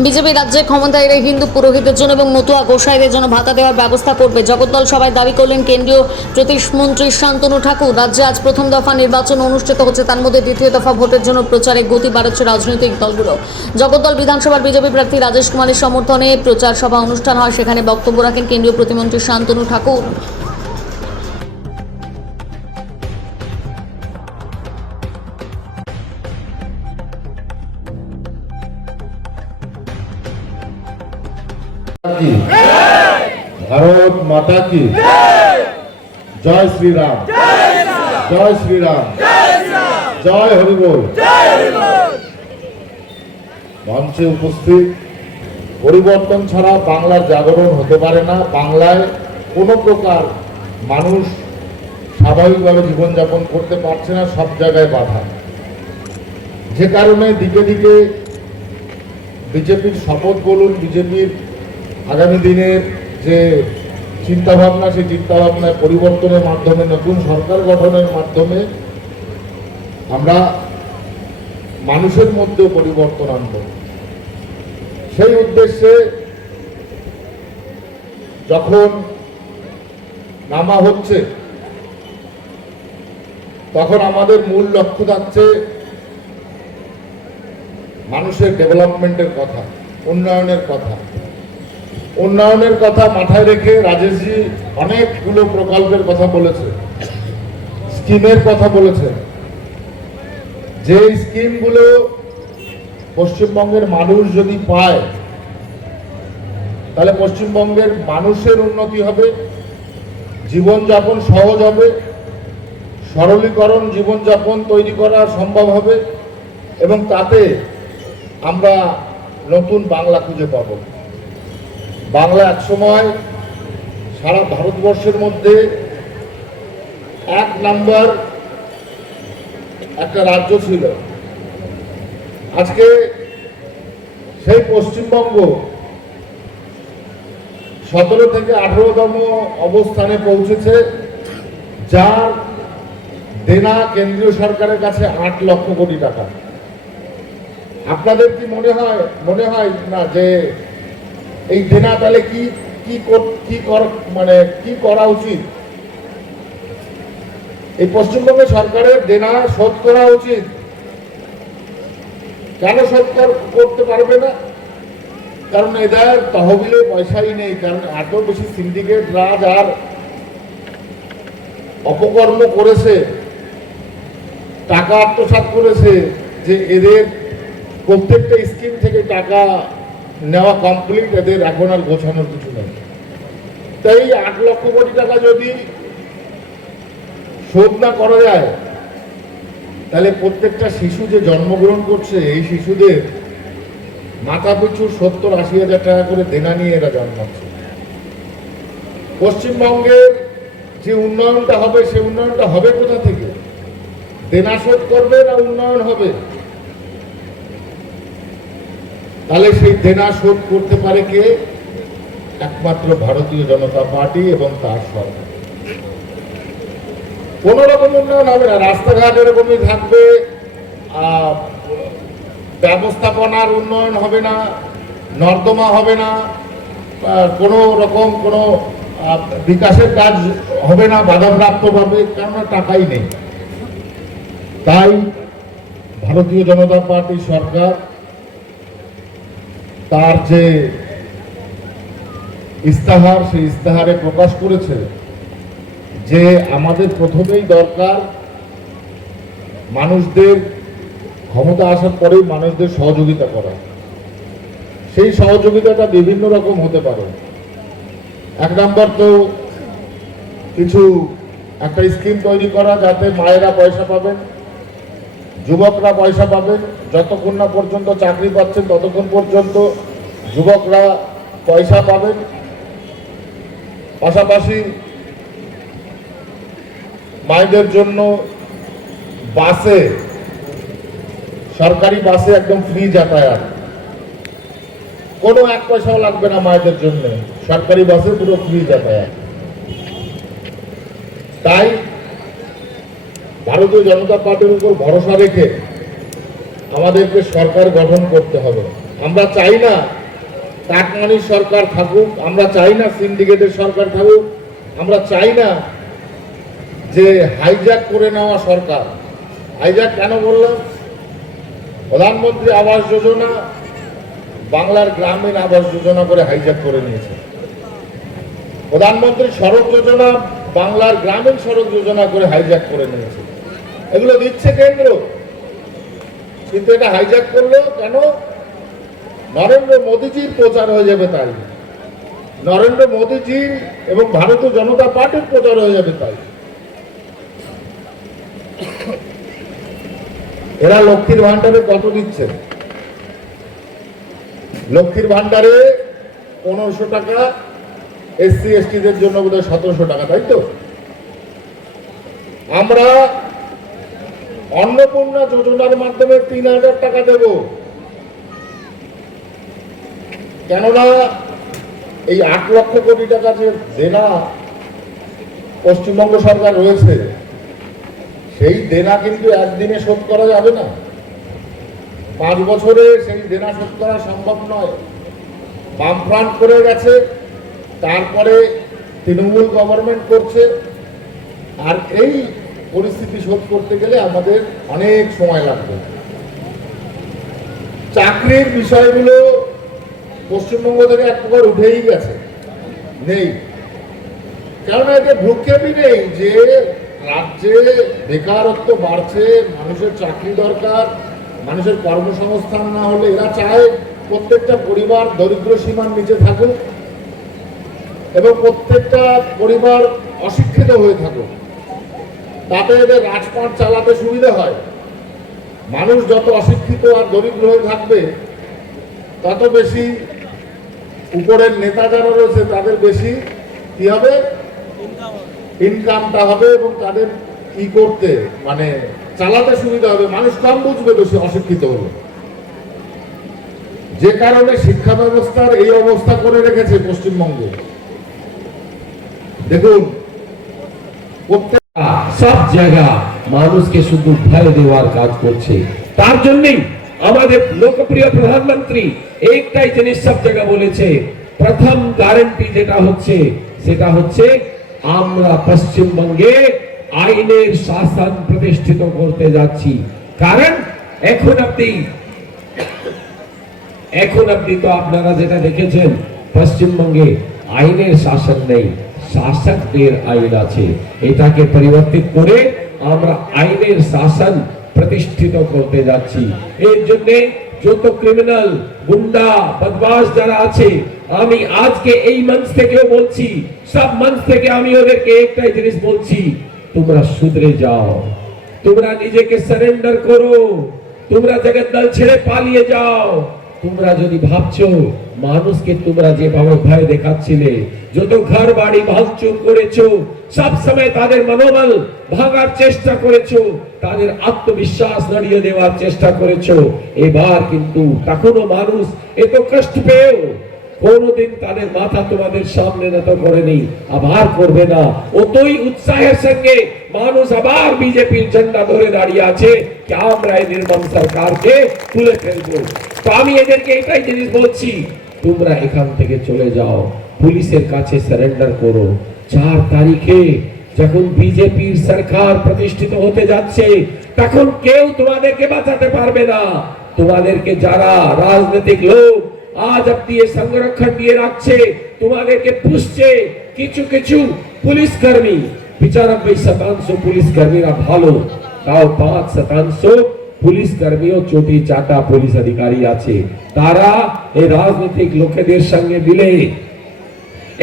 BJP রাজ্যে ক্ষমতায় এলে হিন্দু পুরোহিতের জন্য এবং মতুয়া গোসাইদের জন্য ভাতা দেওয়ার ব্যবস্থা করবে। জগদ্দল সভায় দাবি করলেন কেন্দ্রীয় প্রতিমন্ত্রী শান্তনু ঠাকুর। রাজ্যে আজ প্রথম দফা নির্বাচন অনুষ্ঠিত হচ্ছে, তার মধ্যে দ্বিতীয় দফা ভোটের জন্য প্রচারে গতি বাড়াচ্ছে রাজনৈতিক দলগুলো। জগদ্দল বিধানসভার বিজেপি প্রার্থী রাজেশ কুমারের সমর্থনে প্রচার সভা অনুষ্ঠান হয়, সেখানে বক্তব্য রাখেন কেন্দ্রীয় প্রতিমন্ত্রী শান্তনু ঠাকুর। ভারত মাতা কি জয় শ্রীরাম, জয় শ্রীরাম, জয় হরিবোল। মঞ্চে উপস্থিত, পরিবর্তন ছাড়া বাংলার জাগরণ হতে পারে না। বাংলায় কোনো প্রকার মানুষ স্বাভাবিকভাবে জীবনযাপন করতে পারছে না, সব জায়গায় বাধা। যে কারণে দিকে দিকে বিজেপির শপথ বলুন, বিজেপির আগামী দিনের যে চিন্তাভাবনা, সেই চিন্তাভাবনায় পরিবর্তনের মাধ্যমে, নতুন সরকার গঠনের মাধ্যমে আমরা মানুষের মধ্যে পরিবর্তন আনব। সেই উদ্দেশ্যে যখন নামা হচ্ছে, তখন আমাদের মূল লক্ষ্য থাকছে মানুষের ডেভেলপমেন্টের কথা, উন্নয়নের কথা। উন্নয়নের কথা মাথায় রেখে রাজেশজি অনেকগুলো প্রকল্পের কথা বলেছে, স্কিমের কথা বলেছে। যে স্কিমগুলো পশ্চিমবঙ্গের মানুষ যদি পায়, তাহলে পশ্চিমবঙ্গের মানুষের উন্নতি হবে, জীবনযাপন সহজ হবে, সরলীকরণ জীবনযাপন তৈরি করা সম্ভব হবে এবং তাতে আমরা নতুন বাংলা খুঁজে পাব। বাংলা একসময় সারা ভারতবর্ষের মধ্যে এক নাম্বার একটা রাজ্য ছিল। আজকে সেই পশ্চিমবঙ্গ 17 থেকে 18তম অবস্থানে পৌঁছেছে, যার দেনা কেন্দ্রীয় সরকারের কাছে 8 লক্ষ কোটি টাকা। আপনাদের কি মনে হয় না যে এই দেনা তাহলে কি করা উচিত? এই পশ্চিমবঙ্গ সরকারের দেনা শোধ করা উচিত। কেন শোধ করতে পারবে না? কারণ এদের তহবিলে পয়সাই নেই। কারণ এত বেশি সিন্ডিকেট রাজ আর অপকর্ম করেছে, টাকা আত্মসাৎ করেছে, যে এদের প্রত্যেকটা স্কিম থেকে টাকা নেওয়া কমপ্লিট, এদের এখন আর গোছানোর কিছু নেই। তাই 8 লক্ষ কোটি টাকা যদি শোধ না করা যায়, তাহলে প্রত্যেকটা শিশু যে জন্মগ্রহণ করছে, এই শিশুদের মাথা পিছু 70-80 হাজার টাকা করে দেনা নিয়ে এরা জন্মাচ্ছে। পশ্চিমবঙ্গের যে উন্নয়নটা হবে, সেই উন্নয়নটা হবে কোথা থেকে? দেনা শোধ করবে না উন্নয়ন হবে? তাহলে সেই দেনা শোধ করতে পারে কে? একমাত্র ভারতীয় জনতা পার্টি এবং তার সরকার। কোন রকম উন্নয়ন হবে না, রাস্তাঘাট এরকমই থাকবে, ব্যবস্থাপনার উন্নয়ন হবে না, নর্দমা হবে না, কোনো রকম কোনো বিকাশের কাজ হবে না, বাধাপ্রাপ্ত পাবে, কেননা টাকাই নেই। তাই ভারতীয় জনতা পার্টি সরকার তার যে ইস্তাহার, সেই ইস্তাহারে প্রকাশ করেছে যে আমাদের প্রথমেই দরকার মানুষদের ক্ষমতা আসার পরেই মানুষদের সহযোগিতা করা। সেই সহযোগিতাটা বিভিন্ন রকম হতে পারে। 1 নম্বর তো একটা স্কিম তৈরি করা, যাতে মায়েরা পয়সা পাবেন, যুবকরা পয়সা পাবেন। যতক্ষণ না পর্যন্ত চাকরি পাচ্ছেন, ততক্ষণ পর্যন্ত যুবকরা পয়সা পাবেন। পাশাপাশি মায়েদের জন্য বাসে, সরকারি বাসে একদম ফ্রি যাতায়াত, কোনো 1 পয়সাও লাগবে না মায়েদের জন্য, সরকারি বাসে পুরো ফ্রি যাতায়াত। তাই ভারতীয় জনতা পার্টির উপর ভরসা রেখে আমাদেরকে সরকার গঠন করতে হবে। আমরা চাই না কাটমানির সরকার থাকুক, আমরা চাই না সিন্ডিকেটের সরকার থাকুক, আমরা চাই না যে হাইজ্যাক করে নেওয়া সরকার। হাইজ্যাক কেন বললাম? প্রধানমন্ত্রী আবাস যোজনা বাংলার গ্রামীণ আবাস যোজনা করে হাইজ্যাক করে নিয়েছে। প্রধানমন্ত্রী সড়ক যোজনা বাংলার গ্রামীণ সড়ক যোজনা করে হাইজ্যাক করে নিয়েছে। এগুলো দিচ্ছে কেন্দ্র, কিন্তু এটা হাইজ্যাক করলো কেন? নরেন্দ্র মোদীজির প্রচার হয়ে যাবে তাই, নরেন্দ্র মোদীজি এবং ভারতীয় জনতা পার্টির প্রচার হয়ে যাবে তাই। এরা লক্ষ্মীর ভান্ডারে কত দিচ্ছে? লক্ষ্মীর ভান্ডারে 1500 টাকা, SC ST-দের জন্য বোধহয় 1700 টাকা, তাই তো? আমরা অন্নপূর্ণা যোজনার মাধ্যমে 3000 টাকা দেব, কেননা এই 8 লক্ষ কোটি টাকা যে দেনা পশ্চিমবঙ্গ সরকার রয়েছে, সেই দেনা কিন্তু একদিনে শোধ করা যাবে না। 5 বছরে সেই দেনা শোধ করা সম্ভব নয়। বামফ্রন্ট করে গেছে, তারপরে তৃণমূল গভর্নমেন্ট করছে, আর এই পরিস্থিতি শোধ করতে গেলে আমাদের অনেক সময় লাগবে। চাকরির বিষয়গুলো পশ্চিমবঙ্গ থেকে এক প্রকার উঠেই গেছে, নেই। কেননা এতে ভ্রুক্ষেপই নেই যে রাজ্যে বেকারত্ব বাড়ছে, মানুষের চাকরি দরকার, মানুষের কর্মসংস্থান না হলে এরা চায় প্রত্যেকটা পরিবার দরিদ্র সীমার নিচে থাকুক এবং প্রত্যেকটা পরিবার অশিক্ষিত হয়ে থাকুক, তাতে এদের রাজপাট চালাতে সুবিধা হয়। মানুষ যত অশিক্ষিত আর দরিদ্র হয়ে থাকবে, তত বেশি উপরের নেতা যারা রয়েছে তাদের বেশি কি হবে? ইনকামটা হবে এবং তাদের কি করতে মানে চালাতে সুবিধা হবে। মানুষ কম বুঝবে বেশি অশিক্ষিত হলে। যে কারণে শিক্ষা ব্যবস্থার এই অবস্থা করে রেখেছে পশ্চিমবঙ্গে। দেখুন, সব জায়গা মানুষকে শুধু ভয় দেওয়ার কাজ করছে। তার জন্যই আমাদের লোকপ্রিয় প্রধানমন্ত্রী একটাই জিনিস সব জায়গা বলেছে, প্রথম গ্যারান্টি যেটা হচ্ছে সেটা হচ্ছে আমরা পশ্চিমবঙ্গে আইনের শাসন প্রতিষ্ঠিত করতে যাচ্ছি। কারণ এখন আপনি তো আপনারা যেটা দেখেছেন, পশ্চিমবঙ্গে আইনের শাসন নেই, শাসকদের আইন আছে। এটাকে পরিবর্তিত করে আমরা আইনের শাসন প্রতিষ্ঠিত করতে যাচ্ছি। এর জন্য যত ক্রিমিনাল, গুন্ডা, বদমাশ যারা আছে, আমি আজকে এই মঞ্চ থেকেও বলছি, সব মঞ্চ থেকে আমি ওদেরকে একটাই জিনিস বলছি, তোমরা শুধরে যাও, তোমরা নিজেকে সারেন্ডার করো, তোমরা জগদ্দল ছেড়ে পালিয়ে যাও। তোমরা যদি ভাবছো মানুষকে তোমরা যেভাবে ভয় দেখাচ্ছিলে, যত ঘর বাড়ি ভাঙচুর করেছো, সব সময় তাদের মনোবল ভাঙার চেষ্টা করেছো, তাদের আত্মবিশ্বাস নাড়িয়ে দেওয়ার চেষ্টা করেছো, এবার কিন্তু তখনও মানুষ এত কষ্ট পেয়েও কোনদিন তাদের মাথা তোমাদের সামনে নত করেনি, আবার করবে না। অতই উৎসাহের সঙ্গে মানুষ আবার বিজেপির ঝান্ডা ধরে দাঁড়িয়ে আছে কি আমরা এই নির্মম সরকারকে তুলে ফেলবো। তো আমি এদেরকে এটাই জিনিস বলছি, তোমরা এখান থেকে চলে যাও, পুলিশের কাছে সারেন্ডার করো। 4 তারিখে যখন বিজেপির সরকার প্রতিষ্ঠিত হতে যাচ্ছে, তখন কেউ তোমাদেরকে বাঁচাতে পারবে না। তোমাদেরকে যারা রাজনৈতিক লোক আজ আপনি সংরক্ষণ দিয়ে রাখছে, তোমাদেরকে পুষছে কিছু কিছু পুলিশ কর্মী, 95% পুলিশ কর্মীরা ভালো, তাও 5% পুলিশ কর্মীও চটি চাটা পুলিশ অধিকারী আছে। তারা এই রাজনৈতিক লোকেদের সঙ্গে মিলে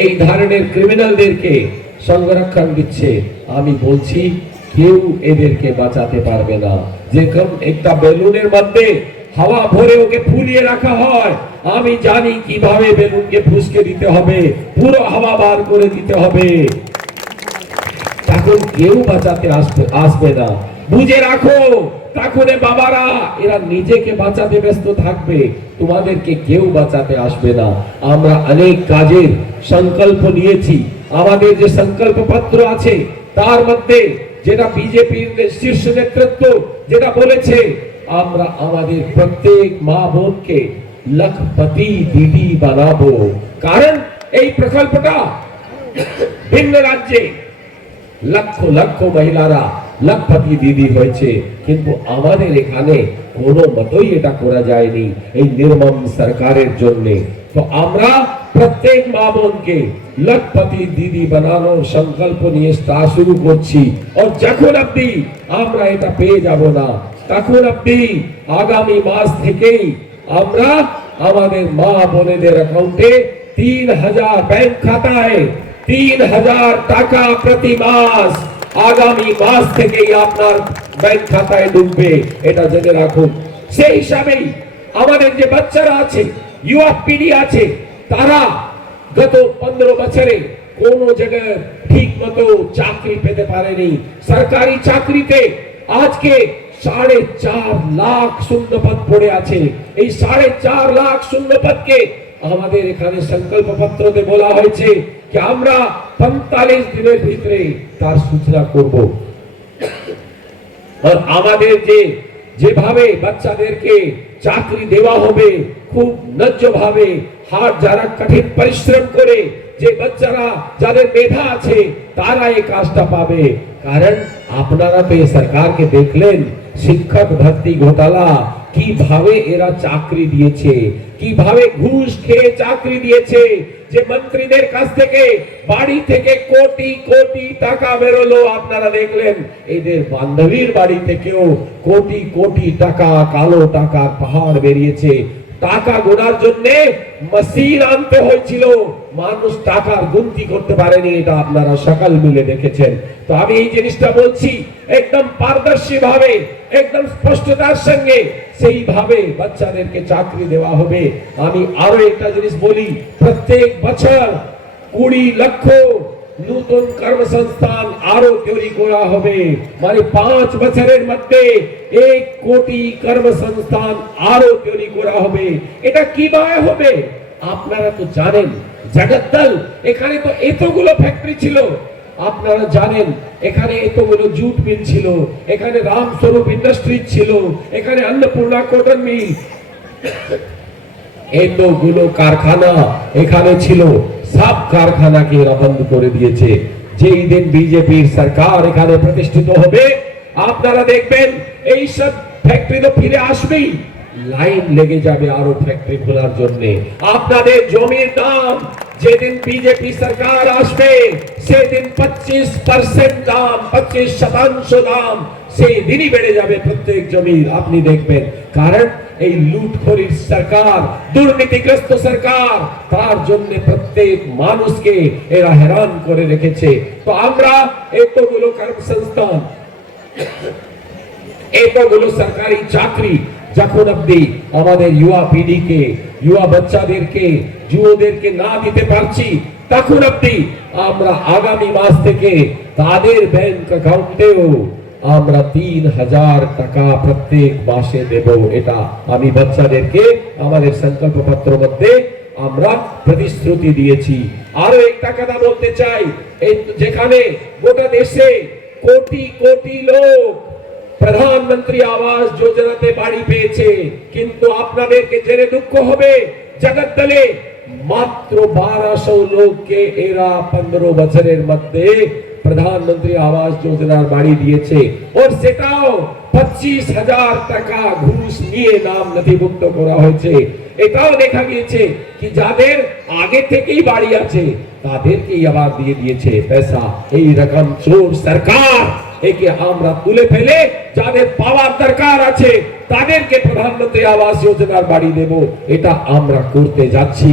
এই ধরনের ক্রিমিনালদেরকে সংরক্ষণ দিচ্ছে। আমি বলছি কেউ এদেরকে বাঁচাতে পারবে না। যেরকম একটা বেলুনের মধ্যে হাওয়া ভরে ওকে ফুলিয়ে রাখা হয়, আমি জানি কিভাবে বেলুনকে ফুসকে দিতে হবে, পুরো হাওয়া বার করে দিতে হবে, তখন কেউ বাঁচাতে আসবে না। বুঝে রাখো, তখন বাবারা এরা নিজেকে বাঁচাতে ব্যস্ত থাকবে, তোমাদেরকে কেউ বাঁচাতে আসবে না। আমরা অনেক কাজের সংকল্প নিয়েছি, আমাদের যে সংকল্প পত্র আছে তার মধ্যে যেটা বিজেপির শীর্ষ নেতৃত্ব যেটা বলেছে, আমরা আমাদের প্রত্যেক মা বোনকে লখপতি দিদি বানাবো। কারণ এই প্রকল্পটা ভিন্ন রাজ্যে লক্ষ লক্ষ মহিলারা লখপতি দিদি হয়েছে, কিন্তু আমাদের এখানে কোনো মতই এটা করা যায়নি এই নির্মম সরকারের জন্য। তো আমরা প্রত্যেক মা বোনকে লখপতি দিদি বানানোর সংকল্প নিয়ে শুরু করছি। আর যখন অব্দি আমরা এটা পেয়ে যাব না, তখন অব্দি আগামী মাস থেকেই আমরা আমাদের মা বোনেদের অ্যাকাউন্টে 3000 ব্যাংক খাতায় 3000 টাকা প্রতি মাস আগামী মাস থেকেই আপনার ব্যাংক খাতায় ঢুকবে, এটা জেনে রাখুন। সেই হিসাবেই আমাদের যে বাচ্চারা আছে, ইউয়া পিঢ়ি আছে, তারা গত 15 বছরে কোন জায়গায় ঠিক মতো চাকরি পেতে পারেনি। সরকারি চাকরিতে আজকে 4.5 লাখ শূন্যপদ পড়ে আছে। এই 4.5 লাখ শূন্যপদকে আমাদের এখানে সংকল্প পত্রতে বলা হয়েছে যে আমরা 45 দিনের ভিতরে তার সূচনা করব। আর আমাদের যেভাবে বাচ্চাদেরকে চাকরি দেওয়া হবে, খুব ন্যায্যভাবে, যারা কঠিন পরিশ্রম করে, যে বাচ্চারা যাদের মেধা আছে তারা এই কাজটা পাবে। কারণ আপনারা তো এই সরকারকে দেখলেন, শিক্ষক ভর্তি ঘোটালা কিভাবে এরা চাকরি দিয়েছে, কিভাবে ঘুষ খেয়ে চাকরি দিয়েছে, যে মন্ত্রীদের কাছ থেকে বাড়ি থেকে কোটি কোটি টাকা বেরোলো আপনারা দেখলেন। এদের বান্ধবীর বাড়ি থেকেও কোটি কোটি টাকা, কালো টাকার পাহাড় বেরিয়েছে। টাকা গোনার জন্য মেশিন আনতে হয়েছিল, মানুষ টাকার গুনতি করতে পারেনি, এটা আপনারা সকাল মিলে দেখেছেন। তো আমি এই জিনিসটা বলছি একদম পারদর্শী ভাবে, একদম স্পষ্টতার সঙ্গে সেইভাবে বাচ্চাদেরকে চাকরি দেওয়া হবে। আমি আরো একটা জিনিস বলি, প্রত্যেক বছর 20 লক্ষ নতুন কর্মসংস্থান আরো তৈরি করা হবে। মানে 5 বছরের মধ্যে 1 কোটি কর্মসংস্থান আরো তৈরি করা হবে। এটা কিভাবে হবে আপনারা তো জানেন। জগদ্দল এখানে তো এতগুলো ফ্যাক্টরি ছিল, আপনারা জানেন। এখানে এতগুলো জুট মিল ছিল, এখানে রামস্বরূপ ইন্ডাস্ট্রি ছিল, এখানে অন্নপূর্ণা কটন মিল, এতগুলো কারখানা এখানে ছিল। সব কারখানাকে বন্ধ করে দিয়েছে। যেই দিন বিজেপির সরকার এখানে প্রতিষ্ঠিত হবে, আপনারা দেখবেন এই সব ফ্যাক্টরি তো ফিরে আসবেই, লাইন লেগে যাবে আরো ফ্যাক্টরি খোলার জন্য। আপনাদের জমির দাম যেদিন বিজেপি সরকার আসবে সেদিন 25% দাম, 25% দাম সেই দিনই বেড়ে যাবে প্রত্যেক জমির, আপনি দেখবেন। কারণ এই লুটখোরির সরকার, দুর্নীতিগ্রস্ত সরকার, তার জন্য প্রত্যেক মানুষকে এরা হেরান করে রেখেছে। তো আমরা এতগুলো কর্মসংস্থান, এতগুলো সরকারি চাকরি যখন অব্দি আমাদের ইউয়া পিঢ়িকে, ইউয়া বাচ্চাদেরকে, যুবদেরকে না দিতে পারছি, তখন অব্দি আমরা আগামী মাস থেকে তাদের ব্যাংক অ্যাকাউন্টেও আমরা 3000 টাকা প্রত্যেক মাসে দেব। এটা আমি বাচ্চাদেরকে আমাদের সংকল্প পত্র মধ্যে আমরা প্রতিশ্রুতি দিয়েছি। আরো একটা কথা বলতে চাই, যেখানে গোটা দেশে কোটি কোটি লোক প্রধানমন্ত্রী আবাস যোজনাতে বাড়ি পেয়েছে, কিন্তু আপনাদেরকে জেনে দুঃখ হবে, জগদ্দলে মাত্র 1200 লোককে এরা 15 বছরের মধ্যে প্রধানমন্ত্রী আবাস যোজনার বাড়ি দিয়েছে। আর সেটাও 25,000 টাকা ঘুষ নিয়ে নাম নথিভুক্ত করা হয়েছে। এটাও দেখা গিয়েছে কি যাদের আগে থেকেই বাড়ি আছে তাদেরকেই আবার দিয়ে দিয়েছে পয়সা। এই রকম চোর সরকার, একে আমরা তুলে ফেলে যাদের পাওয়ার দরকার আছে তাদেরকে প্রধানমন্ত্রী আবাস যোজনার বাড়ি দেব, এটা আমরা করতে যাচ্ছি।